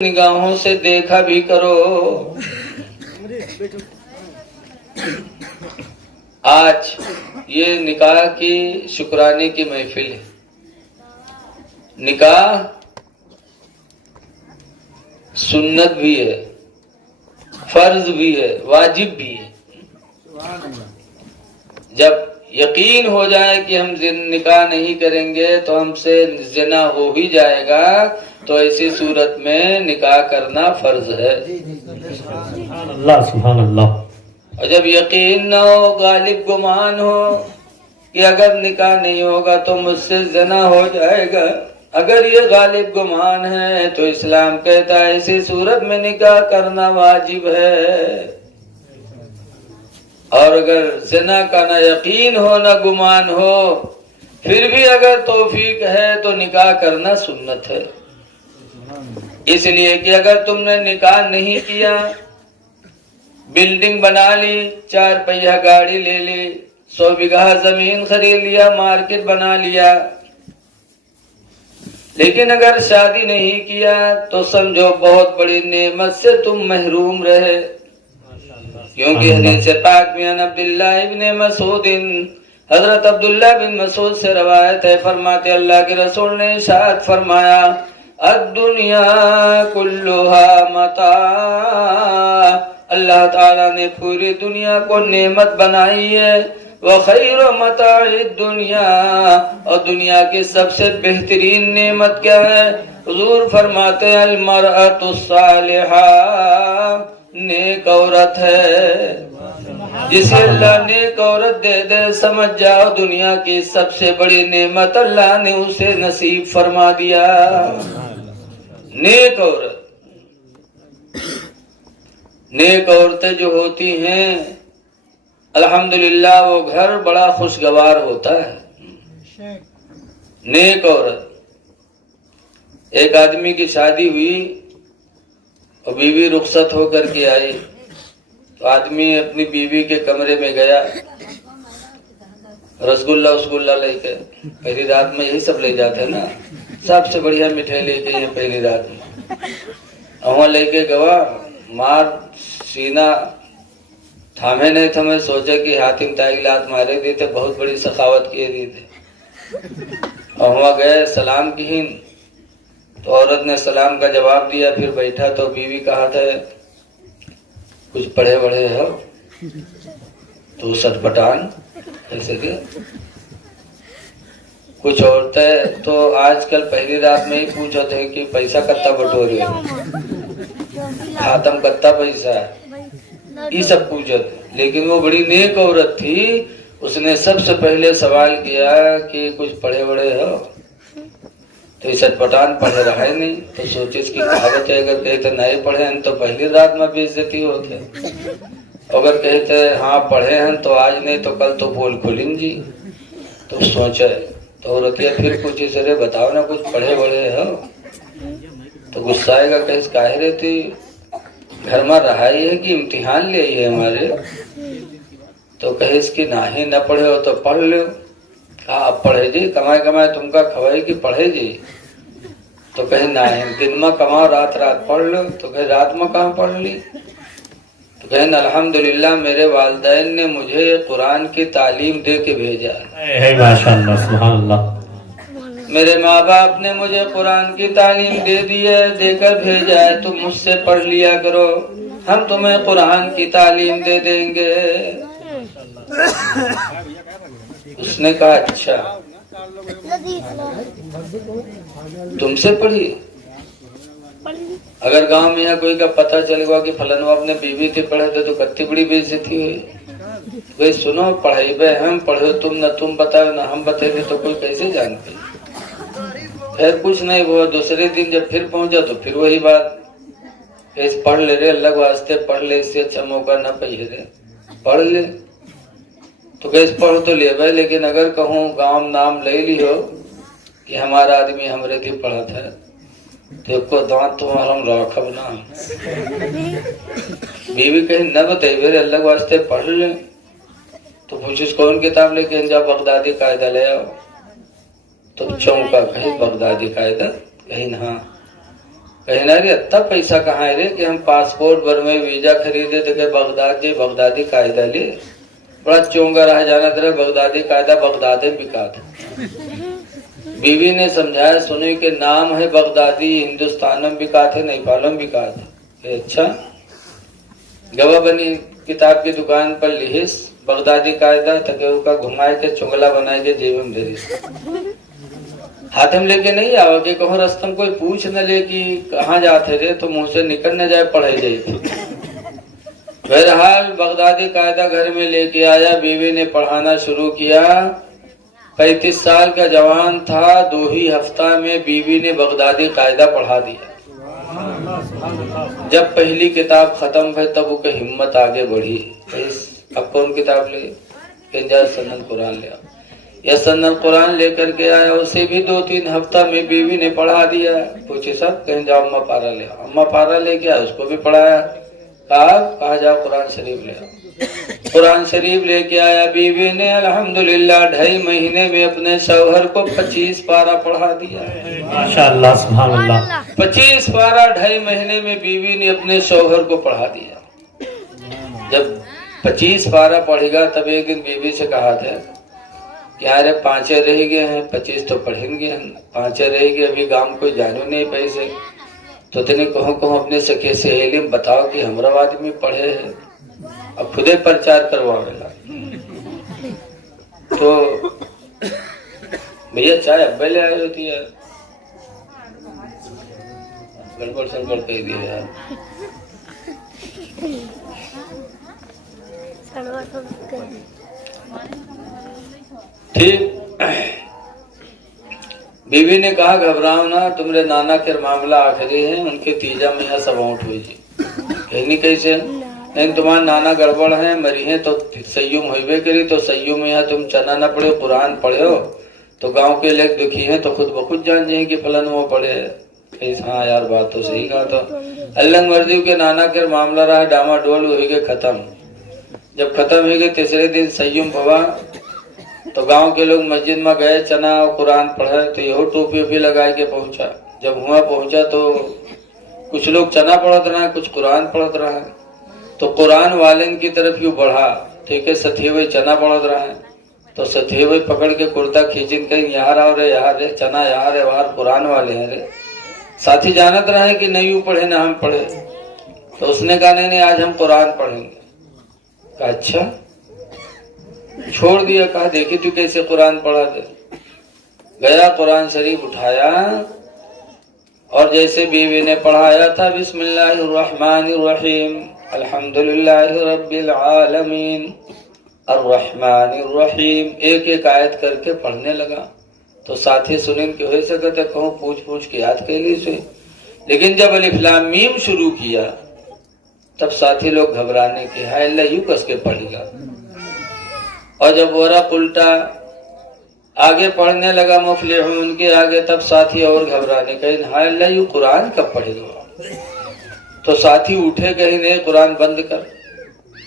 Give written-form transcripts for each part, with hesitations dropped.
निगाहों से देखा भी करो। आज ये निकाह की शुक्राने की महफिल है। निकाह सुन्नत भी है, फर्ज भी है, वाजिब भी है। जब यकीन हो जाए कि हम निकाह नहीं करेंगे तो हमसे जिना हो ही जाएगा, तो ऐसी सूरत में निकाह करना फर्ज है। सुभान अल्लाह। और जब यकीन न हो, गालिब गुमान हो कि अगर निकाह नहीं होगा तो मुझसे जिना हो जाएगा, अगर ये गालिब गुमान है तो इस्लाम कहता है ऐसी सूरत में निकाह करना वाजिब है। और अगर जिना का न यकीन हो न गुमान हो, फिर भी अगर तौफीक है तो निकाह करना सुन्नत है। इसलिए कि अगर तुमने निकाह नहीं किया, बिल्डिंग बना ली, 4 पहिया गाड़ी ले ली, 100 बीघा जमीन खरीद लिया, मार्केट बना लिया, लेकिन अगर शादी नहीं किया तो समझो बहुत बड़ी नेमत से तुम महरूम रहे। क्योंकि हदीस पाक में अब्दुल्लाह इब्न मसूद, हजरत अब्दुल्लाह बिन मसूद से रवायत है, फरमाते अल्लाह के रसूल ने इरशाद फरमाया, अद्दुनिया कुल्लुहा मता, अल्लाह ताला ने पूरी दुनिया को नेमत बनाई है। व खैरु मताइद दुनिया, और दुनिया की सबसे बेहतरीन नेमत क्या है? हुजूर फरमाते हैं अल मरअतु सालिहा, नेक औरत है। जिसे अल्लाह नेक औरत दे दे, समझ जाओ दुनिया की सबसे बड़ी नेमत अल्लाह ने उसे नसीब फरमा दिया। नेक औरत, नेक औरतें जो होती हैं अल्हम्दुलिल्लाह वो घर बड़ा खुशगवार होता है। नेक औरत, एक आदमी की शादी हुई और बीवी रुखसत होकर के आई, तो आदमी अपनी बीवी के कमरे में गया, रसगुल्ला उसगुल्ला लेके, पहली रात में यही सब ले जाते हैं ना, सबसे बढ़िया मिठाई लेके ये पहली रात में वहां लेके गवा, मार सीना थामे नहीं थमे, सोचे कि हातिम ताई लात मारे दी थे, बहुत बड़ी सखावत किए दी थे। और वहां गए, सलाम की, तो औरत ने सलाम का जवाब दिया, फिर बैठा तो बीवी कहा था कुछ पढ़े बड़े हो तो सटपटान ऐसे के। कुछ औरतें तो आजकल पहली रात में ही पूछते हैं कि पैसा कत्ता बटोरे हो, खातम कत्ता पैसा है, ये सब पूछते। लेकिन वो बड़ी नेक औरत थी, उसने सबसे पहले सवाल किया कि कुछ पढ़े बड़े हो, तो ये सटपटान पढ़े रहे नहीं, तो सोचे इसकी कहावत है, अगर कहते नहीं पढ़े हैं तो पहली रात में बेइज्जती होते, अगर कहते हाँ पढ़े हैं तो आज नहीं तो कल तो बोल खुलिन जी। तो सोचे तो औरतिया फिर पूछी, सरे बताओ ना कुछ पढ़े बड़े हो, तो गुस्सा आएगा, कहीं काहे रहती, घर में रहा ही है कि इम्तिहान ले आई है हमारे, तो कहे इसकी ना ही न पढ़े हो तो पढ़ लो। अब पढ़े जी, कमाए कमाए तुमका खवाई कि पढ़े जी, तो कहे ना है दिन में कमाओ, रात रात पढ़ लो, तो कहे रात में कहाँ पढ़ ली, तो कहे अल्हम्दुलिल्लाह मेरे वालिदैन ने मुझे कुरान की तालीम दे के भेजा है। माशाअल्लाह, सुभान अल्लाह। मेरे माँ बाप ने मुझे कुरान की तालीम दे दी है, देकर भेजा है, तुम मुझसे पढ़ लिया करो, हम तुम्हें कुरान की तालीम दे देंगे। उसने कहा अच्छा तुमसे पढ़ी, अगर गांव में यहाँ कोई का पता चलेगा कि फलाना अपने बीवी थे पढ़े थे तो कत्ती बड़ी बेइज्जती हुई। वे सुनो पढ़ाई बे हम पढ़े, तुम न तुम बताओ न हम बतेंगे तो कोई कैसे जानते। फिर कुछ नहीं हुआ, दूसरे दिन जब फिर पहुंचा तो फिर वही बात, पढ़ ले रे अल्लाह वास्ते पढ़ ले, इससे अच्छा मौका न पाइए रे, पढ़ ले। तो कैसे पढ़ तो ले भाई, लेकिन अगर कहूँ गांव नाम ले ली हो कि हमारा आदमी हमरे थी पढ़ा था, तो को दांत तुम्हारा हम राखब ना। बीवी कहीं न बताइए रे अल्लाह वास्ते पढ़ ले, तो पूछिस कौन किताब लेके जा, बगदादी कायदा ले आओ, तो चौंका, कहीं बगदादी कायदा, कहीं हाँ, कहना रे इतना पैसा कहाँ है रे कि हम पासपोर्ट बनवे वीजा खरीदे थे कि बगदाद जे बगदादी कायदा ले बड़ा चोंगा रह जाना तेरा बगदादी कायदा बगदाद में बिका था। बीवी ने समझाया सुनी के नाम है बगदादी हिंदुस्तान में बिका थे नेपाल में बिका थे। अच्छा गवाह बनी किताब की दुकान पर लिहिस बगदादी कायदा तके का घुमाए के चुंगला बनाए के जेब में दे हाथ में लेके नहीं आओ कि कहो रस्तम कोई पूछ न ले कि कहाँ जाते थे तो मुंह से निकल न जाए पढ़ाई जाई थी। बहरहाल बगदादी कायदा घर में लेके आया, बीवी ने पढ़ाना शुरू किया। 35 साल का जवान था, 2 ही हफ्ता में बीवी ने बगदादी कायदा पढ़ा दिया। जब पहली किताब खत्म हुई तब उसकी हिम्मत आगे बढ़ी। अब कौन किताब ले? सन्नत कुरान ले। या सन्नत कुरान लेकर के आया, उसे भी 2-3 हफ्ता में बीवी ने पढ़ा दिया। पूछे सब कहीं जाओ अम्मा पारा ले। अम्मा पारा लेके आया, उसको भी पढ़ाया। कहा जाओ कुरान शरीफ ले आओ। कुरान शरीफ लेके आया, बीवी ने अल्हम्दुलिल्लाह 2.5 महीने में अपने शौहर को 25 पारा पढ़ा दिया। माशाअल्लाह सुभान अल्लाह। 25 पारा 2.5 महीने में बीवी ने अपने शौहर को पढ़ा दिया। जब 25 पारा पढ़ेगा तब एक दिन बीवी से कहा था कि अरे 5 रह गए हैं, 25 तो पढ़ेंगे हम, 5 रह गए, अभी गांव कोई जानो नहीं पैसे। तो तेने कहो अपने सखे सहेली में बताओ कि हमरा आदमी पढ़े है, अब खुदे प्रचार करवावेला। तो भैया चाय अब्बे ले आई होती है, गड़बड़ सड़बड़ कह दिया यार। ठीक, बीवी ने कहा घबराओ ना, तुम्हारे नाना के मामला आखिरी है, उनके तीजा में यहाँ सब आउट हुई जी। कहनी कैसे? नहीं तुम्हारा नाना गड़बड़ है, मरी है तो सय्युम होइबे करी, तो सय्युम में यहाँ तुम चना न पढ़े कुरान पढ़े हो तो गांव के लोग दुखी हैं तो खुद ब खुद जान जाए कि फलन वो पढ़े। हाँ यार बात तो सही कहा। तो अल्लाह मर्जी के नाना के मामला रहा डामाडोल हो गए खत्म। जब खत्म हो गए तीसरे दिन सय्युम हुआ तो गांव के लोग मस्जिद में गए, चना और कुरान पढ़े। तो यहो टोपी वोपी लगा के पहुंचा। जब हुआ पहुंचा तो कुछ लोग चना पढ़त रहा, कुछ कुरान पढ़त रहा। तो कुरान वाले की तरफ क्यों बढ़ा, ठीक है, सथे हुए चना पढ़त रहा है। तो सथे हुए पकड़ के कुर्ता खींचिन कहीं यहाँ रहो रे, यहाँ रे, चना यहाँ रे, वहां कुरान वाले हैं रे। साथी जानत रहे कि नहीं यू पढ़े ना हम पढ़े। तो उसने कहा नहीं आज हम कुरान पढ़ेंगे। कहा अच्छा, छोड़ दिया। कहा देखी तू कैसे कुरान पढ़ा दे। गया कुरान शरीफ उठाया और जैसे बीवी ने पढ़ाया था बिस्मिल्लाहिर्रहमानिर्रहीम अल्हम्दुलिल्लाहि रब्बिल आलमीन अर्रहमानिर्रहीम एक एक आयत करके पढ़ने लगा। तो साथी सुनिन के हो सकते कहूँ पूछ के याद कर ली से। लेकिन जब अलिफ लाम मीम शुरू किया तब साथी लोग घबराने के हाय अल्लाह यूं कस के पढ़ेगा। और जब वरा उल्टा आगे पढ़ने लगा मुफलिहून के आगे, तब साथी और घबराने कहीं हाय अल्लाह यू कुरान कब पढ़ेगा। तो साथी उठे कहीं नहीं कुरान बंद कर।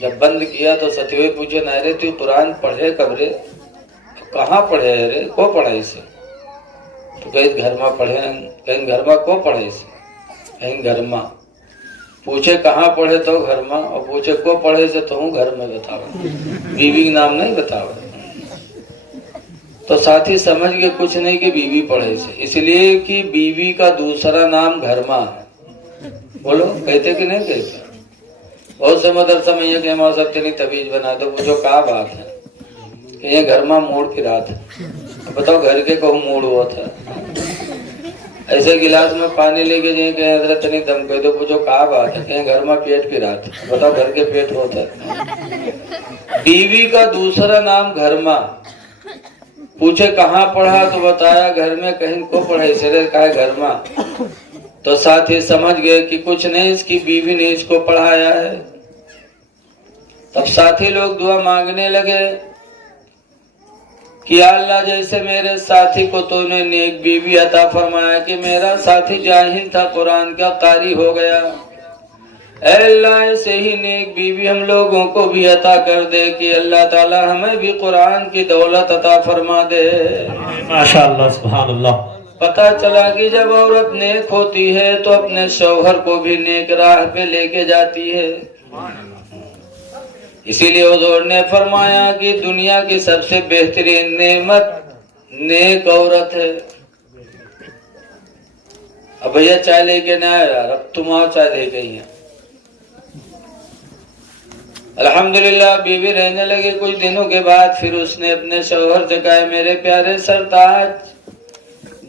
जब बंद किया तो सतीवे पूछे ना रे तू कुरान पढ़े कब रे? कहाँ पढ़े रे? को पढ़े इसे? तो कहीं घर में पढ़े, कहीं घर में को पढ़े इसे? कहीं घर में। पूछे कहाँ पढ़े तो घर में, और पूछे को पढ़े से तो हूँ घर में बताओ, बीवी का नाम नहीं बताओ। तो साथी समझ गए कुछ नहीं कि बीवी पढ़े से, इसलिए कि बीवी का दूसरा नाम घरमा है। बोलो कहते कि नहीं कहते? बहुत से मदरसा में ये कहमा सकते नहीं तबीज बना दो। पूछो क्या बात है कि ये घरमा मोड़ की रात है। बताओ घर के कहूँ मोड़ हुआ था। ऐसे गिलास में पानी लेके जाए कहीं हजरत नहीं दम कह दो। पूछो क्या बात है? कहीं घर में पेट की रात। बताओ घर के पेट होता है। बीवी का दूसरा नाम घरमा। पूछे कहाँ पढ़ा तो बताया घर में। कहीं को पढ़े सिरे कहा घर में। तो साथी समझ गए कि कुछ नहीं इसकी बीवी ने इसको पढ़ाया है। तब साथी लोग दुआ मांगने लगे कि अल्लाह जैसे मेरे साथी को तूने नेक बीवी अता फरमाया कि मेरा साथी जाहिल था कुरान का कारी हो गया, अल्लाह ऐसे ही नेक बीवी हम लोगों को भी अता कर दे कि अल्लाह ताला हमें भी कुरान की दौलत अता फरमा दे। माशाअल्लाह सुभान अल्लाह। پتہ چلا کہ جب عورت نیک ہوتی ہے تو اپنے شوہر کو بھی نیک راہ پہ لے کے جاتی ہے. اسی لیے حضور نے فرمایا کہ دنیا کی سب سے بہترین نعمت نیک عورت ہے. اب بھیا چائے لے کے نہ آیا یار، اب تم آؤ چائے دے گئی ہیں. الحمدللہ بیوی رہنے لگے. کچھ دنوں کے بعد پھر اس نے اپنے شوہر سے کہا میرے پیارے سرتاج،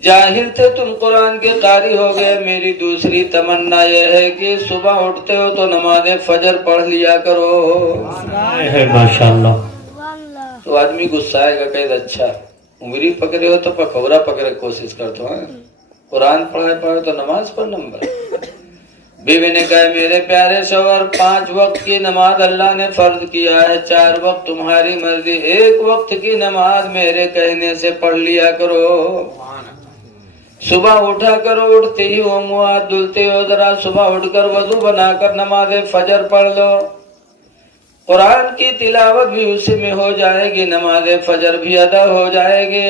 جاہل تھے تم قرآن کے قاری ہو گئے. میری دوسری تمنا یہ ہے کہ صبح اٹھتے ہو تو نماز فجر پڑھ لیا کرو. ماشاءاللہ. تو آدمی غصہ آئے گا کہ اچھا انگلی پکڑے ہو تو پکوڑا پکڑے کوشش کرتا ہوں، قرآن پڑھے تو نماز پر نمبر. بیوی نے کہا میرے پیارے شوہر 5 وقت کی نماز اللہ نے فرض کیا ہے، 4 وقت تمہاری مرضی، 1 وقت کی نماز میرے کہنے سے پڑھ لیا کرو. صبح اٹھا کرو، اٹھتے ہی وہ منہ ہاتھ دھلتے ہو، ذرا صبح اٹھ کر وضو بنا کر نماز فجر پڑھ لو. قرآن کی تلاوت بھی اسی میں ہو جائے گی، نماز فجر بھی ادا ہو جائے گی،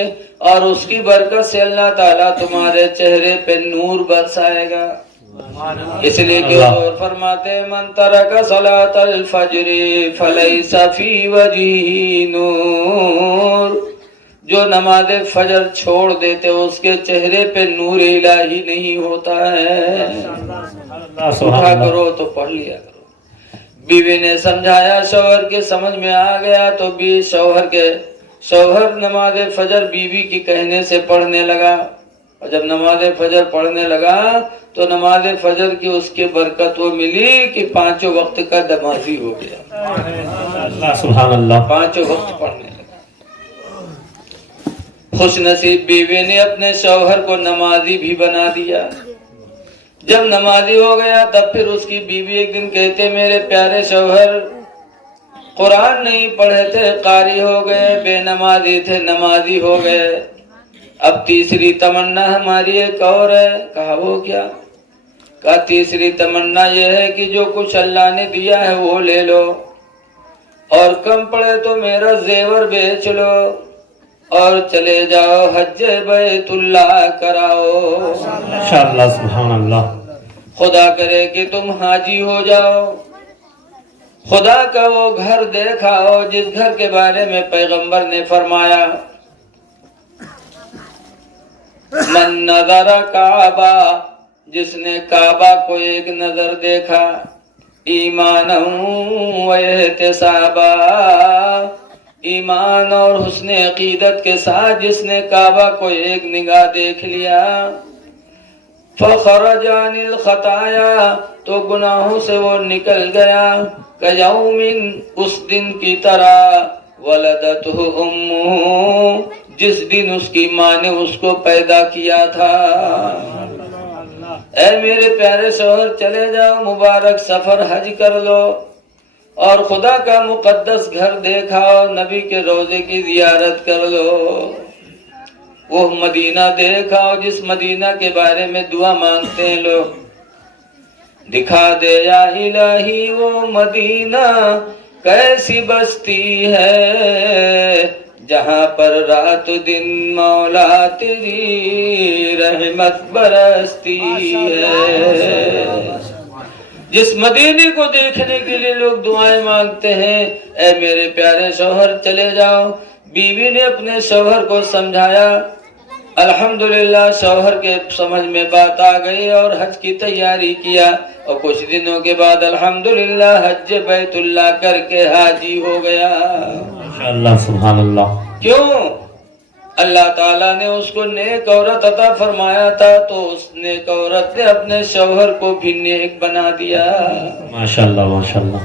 اور اس کی برکت سے اللہ تعالیٰ تمہارے چہرے پہ نور برسائے گا. اس لیے کہ حضور فرماتے من ترک صلاۃ الفجر فلیس فی وجہہ نور، جو نماز فجر چھوڑ دیتے اس کے چہرے پہ نور الہی نہیں ہوتا ہے. اٹھا کرو تو پڑھ لیا کرو. بیوی نے سمجھایا، شوہر کے سمجھ میں آ گیا تو بھی شوہر نماز فجر بیوی کی کہنے سے پڑھنے لگا. اور جب نماز فجر پڑھنے لگا تو نماز فجر کی اس کے برکت وہ ملی کہ 5 وقت کا نمازی ہو گیا. سبحان اللہ. 5 وقت پڑھنے لگا. خوش نصیب بیوی نے اپنے شوہر کو نمازی بھی بنا دیا. جب نمازی ہو گیا تب پھر اس کی بیوی ایک دن کہتے میرے پیارے شوہر قرآن نہیں پڑھے تھے، قاری ہو گئے، بے نمازی تھے، نمازی ہو گئے. اب تیسری تمنا ہماری ایک اور ہے. کہا وہ کیا؟ کہا تیسری تمنا یہ ہے کہ جو کچھ اللہ نے دیا ہے وہ لے لو، اور کم پڑے تو میرا زیور بیچ لو اور چلے جاؤ حج بیت اللہ کراؤ. ماشاءاللہ. سبحان اللہ. خدا کرے کہ تم حاجی ہو جاؤ. خدا کا وہ گھر دیکھا ہو جس گھر کے بارے میں پیغمبر نے فرمایا من نظر کعبہ، جس نے کعبہ کو ایک نظر دیکھا، ایمانا و احتسابا، ایمان اور حسن عقیدت کے ساتھ جس نے کعبہ کو ایک نگاہ دیکھ لیا، فخرج عن الخطایا، تو گناہوں سے وہ نکل گیا، کیوم، اس دن کی طرح، ولدتہ امہ، جس دن اس کی ماں نے اس کو پیدا کیا تھا. اے میرے پیارے شوہر چلے جاؤ، مبارک سفر حج کر لو، اور خدا کا مقدس گھر دیکھا اور نبی کے روضے کی زیارت کر لو. وہ مدینہ دیکھا اور جس مدینہ کے بارے میں دعا مانگتے ہیں لوگ، دکھا دے یا الہی وہ مدینہ کیسی بستی ہے جہاں پر رات دن مولا تیری رحمت برستی ہے. جس مدینے کو دیکھنے کے لیے لوگ دعائیں مانگتے ہیں، اے میرے پیارے شوہر چلے جاؤ. بیوی نے اپنے شوہر کو سمجھایا. الحمدللہ شوہر کے سمجھ میں بات آ گئی اور حج کی تیاری کیا، اور کچھ دنوں کے بعد الحمدللہ حج بیت اللہ کر کے حاجی ہو گیا. ماشاءاللہ. سبحان اللہ. کیوں؟ اللہ تعالیٰ نے اس کو نیک عورت عطا فرمایا تھا تو اس نیک عورت نے اپنے شوہر کو بھی نیک بنا دیا. ماشاءاللہ. ماشاءاللہ.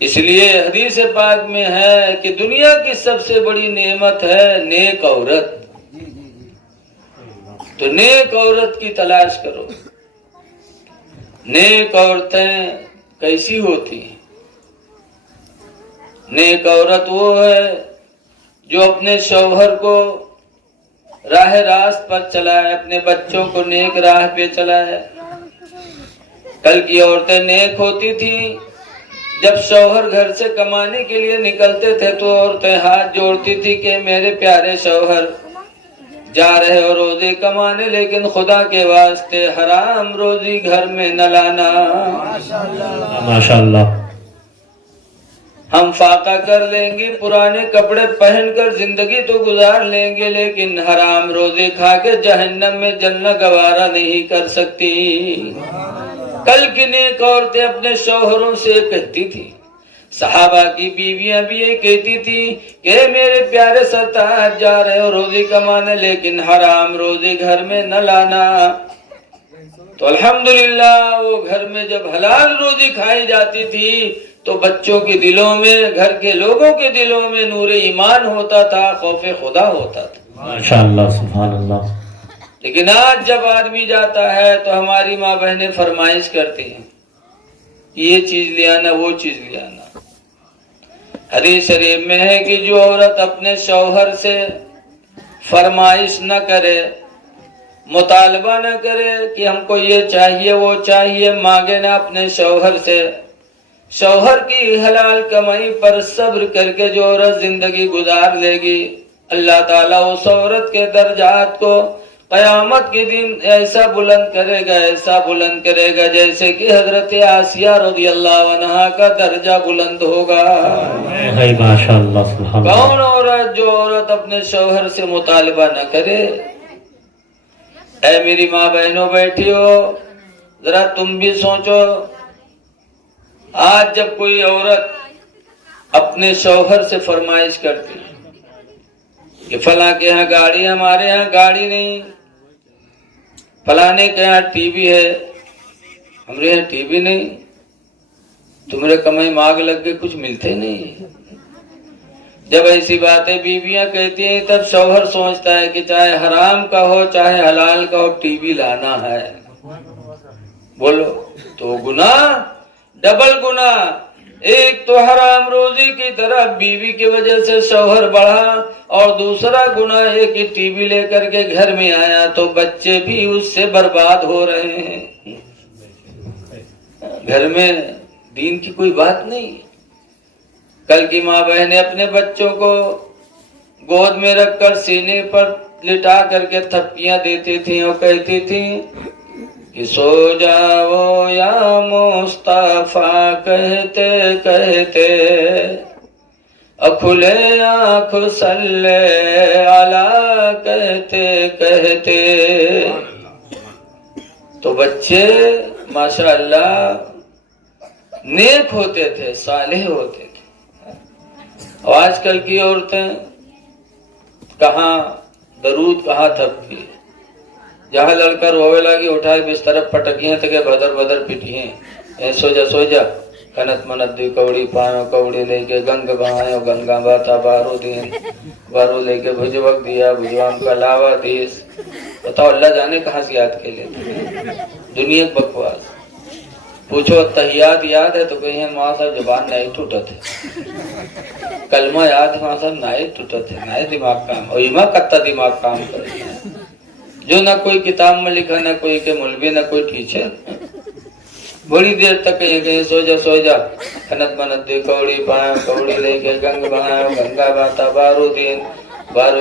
اس لیے حدیث پاک میں ہے کہ دنیا کی سب سے بڑی نعمت ہے نیک عورت. تو نیک عورت کی تلاش کرو. نیک عورتیں کیسی ہوتی ہیں؟ نیک عورت وہ ہے جو اپنے شوہر کو راہ راست پر چلائے، اپنے بچوں کو نیک راہ پہ چلائے. کل کی عورتیں نیک ہوتی تھیں. جب شوہر گھر سے کمانے کے لیے نکلتے تھے تو عورتیں ہاتھ جوڑتی تھی کہ میرے پیارے شوہر جا رہے ہو روزی کمانے، لیکن خدا کے واسطے حرام روزی گھر میں نہ لانا۔ ماشاءاللہ۔ ہم فاقہ کر لیں گے، پرانے کپڑے پہن کر زندگی تو گزار لیں گے، لیکن حرام روزی کھا کے جہنم میں جلنا گوارا نہیں کر سکتی۔ کل کی نیک عورتیں اپنے شوہروں سے کہتی تھی، صحابہ کی بیویاں بھی یہ کہتی تھی کہ میرے پیارے سرتاج جا رہے ہو روزی کمانے، لیکن حرام روزی گھر میں نہ لانا۔ تو الحمدللہ وہ گھر میں جب حلال روزی کھائی جاتی تھی تو بچوں کے دلوں میں، گھر کے لوگوں کے دلوں میں نور ایمان ہوتا تھا، خوف خدا ہوتا تھا۔ ماشاءاللہ سبحان اللہ۔ لیکن آج جب آدمی جاتا ہے تو ہماری ماں بہنیں فرمائش کرتی ہیں، یہ چیز لے آنا، وہ چیز لے آنا۔ حدیث شریف میں ہے کہ جو عورت اپنے شوہر سے فرمائش نہ کرے، مطالبہ نہ کرے کہ ہم کو یہ چاہیے وہ چاہیے، مانگے نہ اپنے شوہر سے، شوہر کی حلال کمائی پر صبر کر کے جو عورت زندگی گزار لے گی، اللہ تعالیٰ اس عورت کے درجات کو قیامت کے دن ایسا بلند کرے گا، ایسا بلند کرے گا جیسے کہ حضرت آسیہ رضی اللہ عنہا کا درجہ بلند ہوگا۔ ماشاءاللہ سبحان اللہ۔ کون عورت؟ جو عورت اپنے شوہر سے مطالبہ نہ کرے۔ اے میری ماں بہنوں بیٹھی ہو، ذرا تم بھی سوچو، آج جب کوئی عورت اپنے شوہر سے فرمائش کرتی کہ فلاں کے ہاں گاڑی، ہمارے ہاں گاڑی نہیں، فلانے کے ہاں ٹی وی ہے، ہمارے ہاں ٹی وی نہیں، تمہارے کمائی ماگ لگ کے کچھ ملتے نہیں۔ جب ایسی باتیں بیویاں کہتی ہیں تب شوہر سوچتا ہے کہ چاہے حرام کا ہو چاہے حلال کا ہو، ٹی وی لانا ہے۔ بولو تو گناہ، ڈبل گناہ، ایک تو حرام روزی کی طرف بیوی کی وجہ سے شوہر بڑھا، اور دوسرا گناہ ہے کہ ٹی وی لے کر کے گھر میں آیا تو بچے بھی اس سے برباد ہو رہے ہیں۔ گھر میں دین کی کوئی بات نہیں۔ کل کی ماں بہنیں اپنے بچوں کو گود میں رکھ کر سینے پر لٹا کر کے تھپکیاں دیتی تھیں اور کہتی تھیں کہ سو جاؤ یا مصطفیٰ کہتے کہتے، کھلے آنکھ صلی علی کہتے کہتے۔ تو بچے ماشاءاللہ نیک ہوتے تھے، صالح ہوتے تھے۔ اور آج کل کی عورتیں کہاں درود کہاں تھپکی، جہاں لڑکا روے لگی اٹھائے بستر پٹکی ہیں تکے بدر بدر پٹی ہیں، اے سو جا سو جا، کنت منت دی کوڑی پانو کوڑی لے کے گنگ بہایو گنگا باتا بارو دین، بارو لے کے بھجوک دیا بھجوان کا لاوا دیس۔ بتاؤ اللہ جانے کہاں سے یاد کے لیتے، دنیا بکواس۔ پوچھو تحیات یاد ہے تو کہیں ماں صاحب زبان نہیں ٹوٹا تھے، کلمہ یاد ہے ماں صاحب نہیں ٹوٹا تھے، نہیں دماغ کام، اور ایمہ کتا دماغ کام کرے، جو نہ کوئی کتاب میں لکھا، نہ کوئی کے مولوی، نہ کوئی ٹیچر۔ بڑی دیر تک کہیں سو جا سو جا، کنت منت دی کوڑی پایا کوڑی لے کے گنگ بہایا گنگا باتا بارو دین، بارو